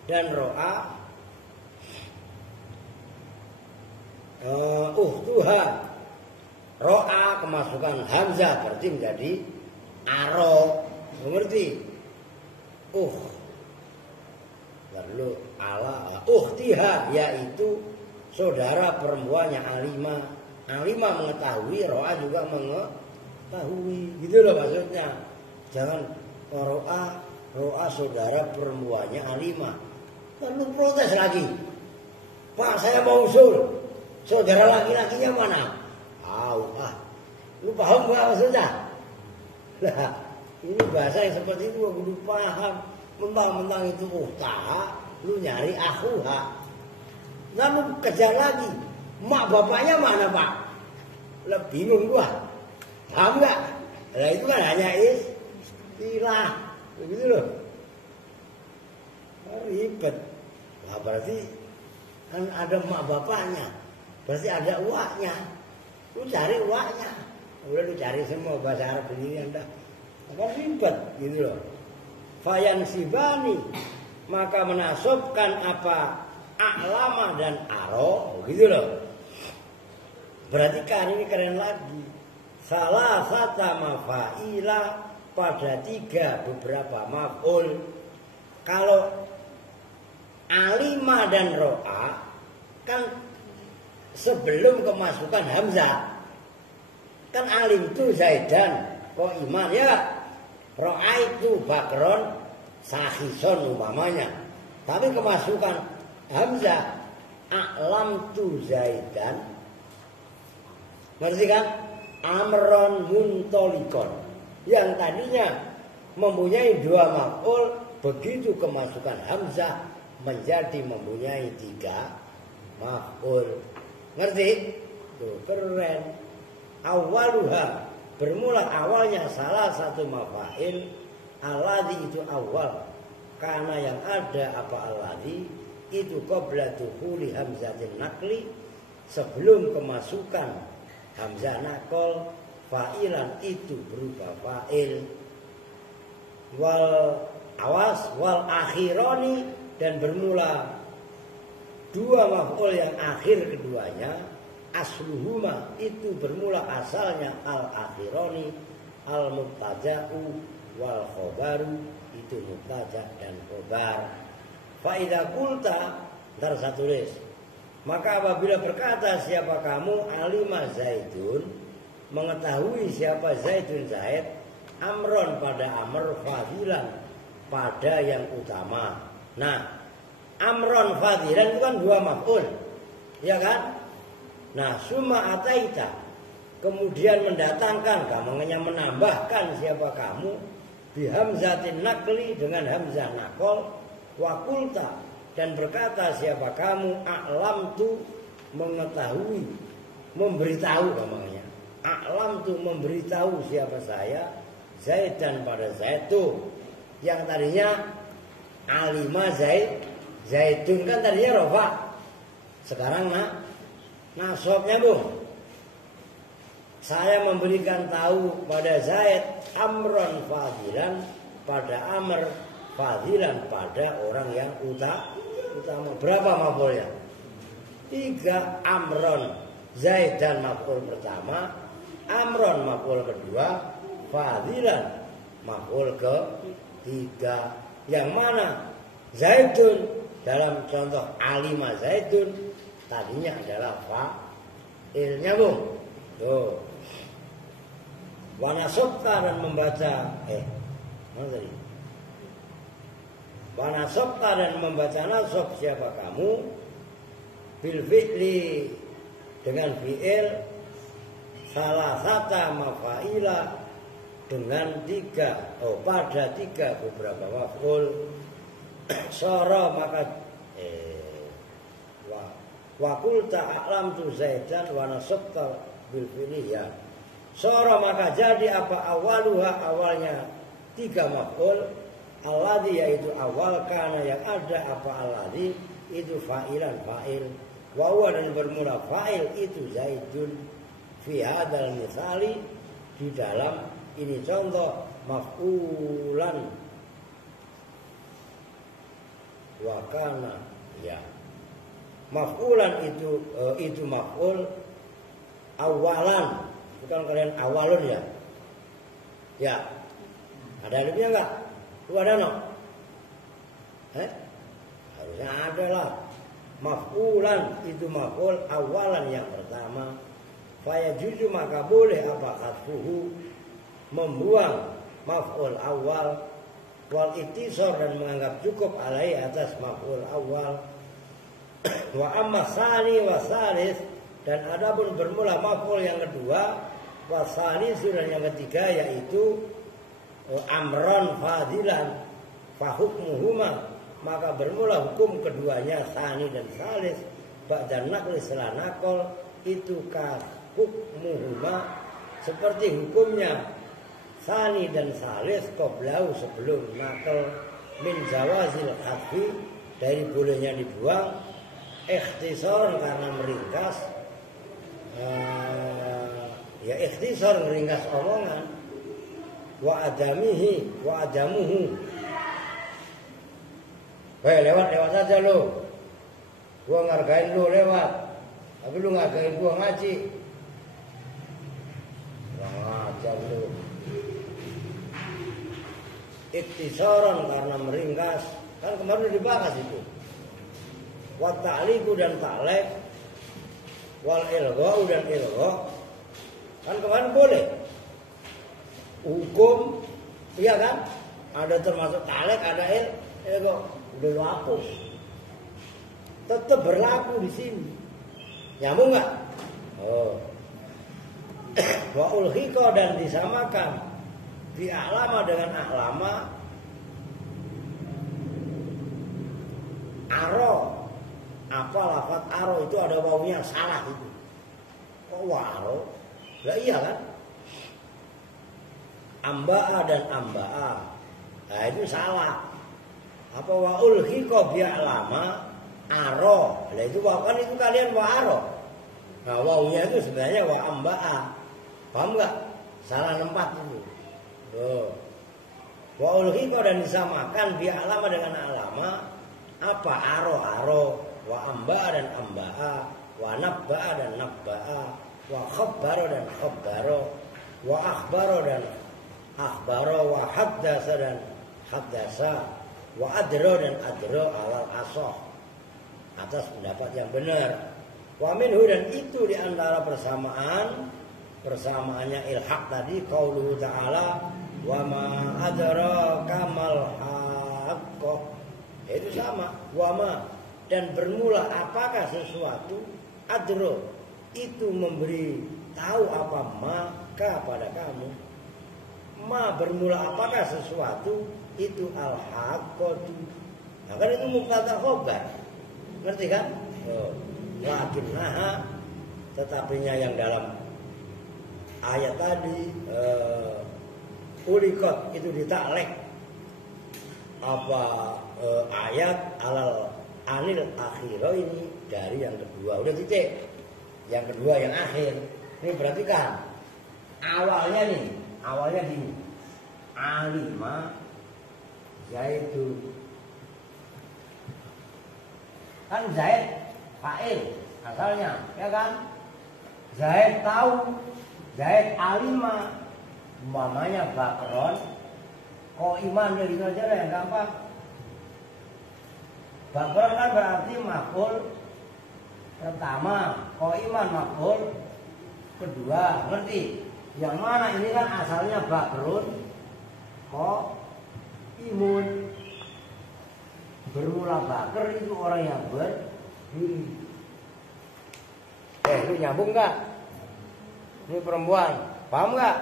dan ro'a uhtuha ro'a kemasukan hamzah berarti menjadi aro. Mengerti? Lalu ala uhtiha yaitu saudara perempuannya alima. Alima mengetahui, ro'a juga mengetahui. Gitu loh maksudnya. Jangan ro'a saudara perempuannya alima. Lalu protes lagi. Pak, saya mau usul. Saudara laki-lakinya mana? Lu paham gak maksudnya? Nah, ini bahasa yang seperti itu aku paham. Mentang-mentang itu uhtah, lu nyari akhuha. Lalu kejar lagi. Mak bapaknya mana pak? Lah bingung gua. Paham gak? Nah itu kan hanya istilah. Begitu loh. Ribet. Nah berarti Kan ada emak bapaknya. Berarti ada uaknya. Lu cari uaknya. Udah lu cari semua bahasa Arab ini Anda. Kan ribet gitu loh. Fayan sibani, maka menasabkan apa a'lama dan aro gitu loh. Berarti kan ini keren lagi. Salah satu mafa'ila pada 3 beberapa maf'ul. Kalau alima dan ro'a kan sebelum kemasukan hamzah. Kan alim itu Zaidan kok iman ya. Ro'a itu bakron sahison umpamanya. Tapi kemasukan hamzah a'lam tu Zaidan. Ngerti kan? Amron muntolikon. Yang tadinya mempunyai 2 maf'ul, begitu kemasukan hamzah menjadi mempunyai 3 maf'ul. Ngerti? Tuh, keren. Awaluha, bermula awalnya salah satu mafa'il. Alladhi itu awal. Karena yang ada apa alladhi itu qabla dukhuli hamzatin nakli, sebelum kemasukan hamzah nakol. Fa'ilan itu berupa fa'il. Wal awas wal akhironi, dan bermula 2 maf'ul yang akhir keduanya. Asluhuma itu bermula asalnya al akhironi al mubtada'u wal khobaru, itu mubtada dan khobar. Fa idza qulta, ntar saya tulis, maka apabila berkata siapa kamu alima Zaidun, mengetahui siapa Zaidun Zaid, amron pada amr, fadilan pada yang utama. Nah, amron fadilan itu kan 2 maf'ul, ya kan? Nah, summa ataita, kemudian mendatangkan, kamu hanya menambahkan siapa kamu, bihamzatin nakli, dengan hamzah nakol, wakulta, dan berkata siapa kamu, a'lam tu, mengetahui, memberitahu namanya. A'lam tu, memberitahu siapa saya, Zaidan pada Zaidun. Yang tadinya alima Zaid, Zaidun kan tadinya rofa, sekarang nasabnya bu. Saya memberikan tahu pada Zaid amron fadilan, pada amr, fadilan pada orang yang utama. Berapa maf'ulnya? 3 amron. Zaidan maf'ul pertama, amron maf'ul kedua, fadilan maf'ul ketiga. Yang mana Zaidun dalam contoh alima Zaidun tadinya adalah fa'ilnya bu. Tuh. Wa nasabta, dan membaca mana tadi? Wa nasabta, dan membaca nasab siapa kamu, bil fi'li, dengan fi'il, salah satu mafa'ila, dengan 3 pada 3 beberapa maf'ul. Sara, maka wa qulta a'lam tu Zaidan wa nasabta bil fi'li, ya. Sara, maka jadi apa awaluha, awalnya 3 maf'ul. Alladhi, yaitu awal, kana yang ada apa alladhi itu fa'ilan fa'il. Wa huwa, dan bermula fa'il itu Zaidun. Fi hadzal misali, di dalam ini contoh, maf'ulan wa kana, ya. Maf'ulan itu maf'ul awalan, bukan kalian awalun ya. Ya. Ada alifnya enggak? Itu ada no? Harusnya ada lah. Maf'ulan itu maf'ul awalan yang pertama. Faya juju, maka boleh apa khatfuhu, membuang maf'ul awal, wal ittisar, dan menganggap cukup alai atas maf'ul awal. Wa amma sani wa salis, dan adapun bermula maf'ul yang kedua, wa salis, dan yang ketiga, yaitu amron fadilan, fa hukmuhuma, maka bermula hukum keduanya sani dan salis, ba'da naqli, setelah nakol, itu ka hukmuhuma, seperti hukumnya sani dan salis qablahu, sebelum nakal, min jawazil hadfi, dari bolehnya dibuang, ikhtisar karena meringkas, ya ikhtisar meringkas omongan, wa adamihi wa adamuhu. Lewat aja lo, gua ngargain lo lewat, tapi lu ngargain gua ngaji, aja lo. Ikhtisaran karena meringkas, kan kemarin dibahas itu. Wa ta'liqu dan ta'liq, wal ilgha'u dan ilgha', kan kemarin boleh. Hukum, iya kan? Ada termasuk ta'liq, ada ilgha', udah lo hapus. Tetap berlaku di sini. Nyambung nggak? Oh. Wa ulhiqa dan disamakan bi a'lama dengan a'lama, aro. Apa lafaz aro itu ada wawunya salah itu. Kok waro? Lah iya kan? Amba'a dan amba'a. Nah itu salah. Apa wa ulhiqa bi a'lama aro. Lah itu kan itu kalian wa aro. Nah wawunya itu sebenarnya wa amba'a. Paham enggak? Salah tempat itu. Tuh. Wa ulhiqa dan disamakan bi a'lama dengan a'lama. Apa aro. Wa amba'a dan amba'a, wa nabba'a dan nabba'a, wa khabbara dan khabbara, wa akhbara dan akhbara, wa haddasa dan haddasa, wa adra dan adra alal asah, atas pendapat yang benar. Wa minhu dan itu diantara persamaannya ilhaq tadi qauluhu ta'ala wa ma adraka mal haqq, itu sama wa ma dan bermula apakah sesuatu, adro itu memberi tahu apa maka pada kamu, ma bermula apakah sesuatu itu al-haqqatu. Nah kan itu mubtada khobar, ngerti kan? Lakinnaha tetapinya yang dalam ayat tadi ulikot itu ditaklek apa ayat alal anil akhiro ini dari yang kedua, udah titik. Yang kedua yang akhir. Ini perhatikan. Awalnya gini. Alima Zaidun. Kan Zaid fa'il asalnya, ya kan? Zaid tahu, Zaid alima. Umpamanya Bakron, kok iman dia gitu aja lah yang gampang. Bakron kan berarti maf'ul pertama, iman maf'ul kedua, ngerti? Yang mana ini kan asalnya bakrun, imun. Bermula bakar itu orang yang berdiri. Lu nyambung nggak? Ini perempuan, paham nggak?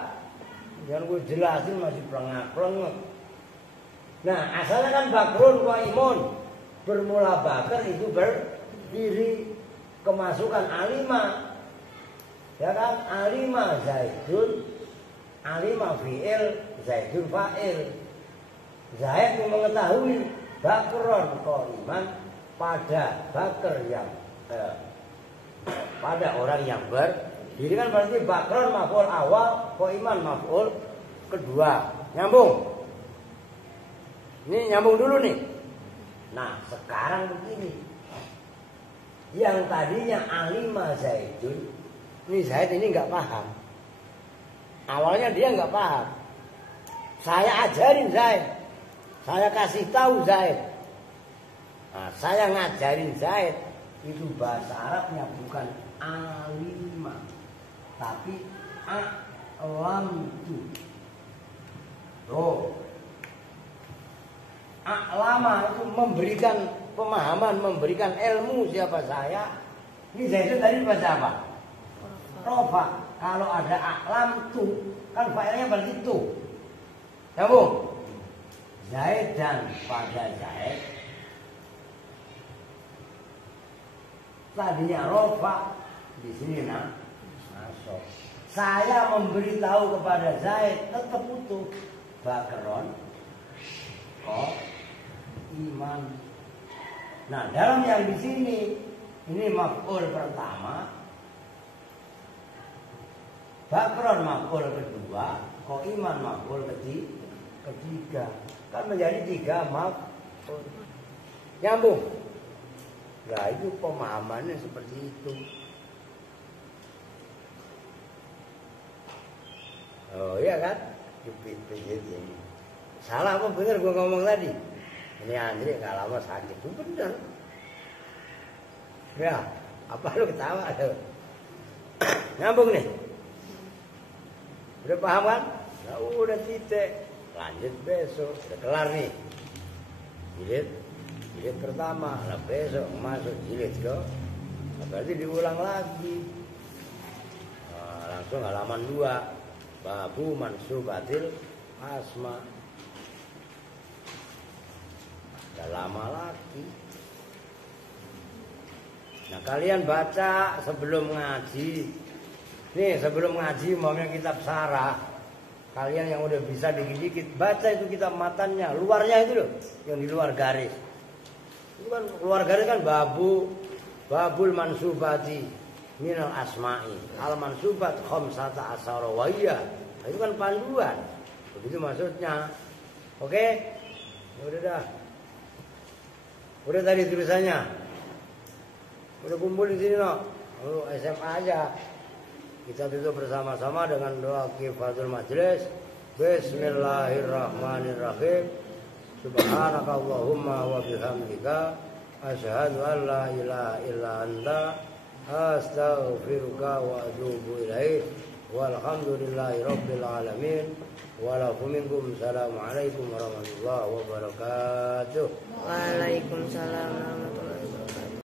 Jangan gue jelasin masih pelengak-pelengak. Nah asalnya kan bakrun, imun. Bermula bakar itu berdiri, kemasukan alima, ya kan? Alima Zaidun, alima fi'il, Zaidun fa'il. Zaid mengetahui bakron qaiman pada bakar yang pada orang yang berdiri, kan berarti bakron maf'ul awal, qaiman maf'ul kedua. Nyambung? Ini nyambung dulu nih. Nah sekarang begini, yang tadinya alima Zaidun, ini Zaid ini nggak paham. Awalnya dia nggak paham. Saya ajarin Zaid, saya kasih tahu Zaid. Nah, saya ngajarin Zaid itu bahasa Arabnya bukan alima, tapi a'lamtu. Tuh. A'lama itu memberikan pemahaman, memberikan ilmu siapa saya. Ini Zaidun tadi bahasa apa? Rofa. Kalau ada a'lam tu, kan failnya berarti tu. Nyambung? Zaid dan pada Zaid tadinya rofa, di sini masuk. Saya memberitahu kepada Zaid tetap utuh bakron iman. Nah dalam yang di sini Ini maf'ul pertama. Bakron maf'ul kedua, qaiman maf'ul ketiga. Kan menjadi 3 maf'ul. Nyambung. Nah, itu pemahamannya seperti itu. Oh iya kan? Begitu. Salah apa bener gua ngomong tadi? Ini Andri nggak lama sakit. Itu bener. Ya, apa lu ketawa tuh? Nyambung nih. Udah paham kan? Nah, udah titik. Lanjut besok. Udah kelar nih. Jilid pertama. Nah, besok masuk jilid ke. Nah, berarti diulang lagi. Nah, langsung halaman 2. Babu mansubatil asma. Udah lama lagi. Nah, kalian baca sebelum ngaji. Nih, sebelum ngaji maunya kitab sarah. Kalian yang udah bisa dikit-dikit baca itu kitab matannya, luarnya itu loh, yang di luar garis. Itu kan luar garis kan babul mansubati minal asma'i. Al mansubat khamsata asyara wa iya. Nah, itu kan panduan. Begitu maksudnya. Oke? Ya udah dah. Udah tadi tulisannya. Udah kumpul di sini no. Lu SMA aja. Kita tutup bersama-sama dengan doa kifatul majlis. Bismillahirrahmanirrahim. Subhanakallahumma wa bihamdika asyhadu an la ilaha illa anta astaghfiruka wa atubu ilaik. Walhamdulillahi rabbil alamin. Walaikuminkum assalamualaikum warahmatullahi wabarakatuh. Waalaikumsalam warahmatullahi wabarakatuh.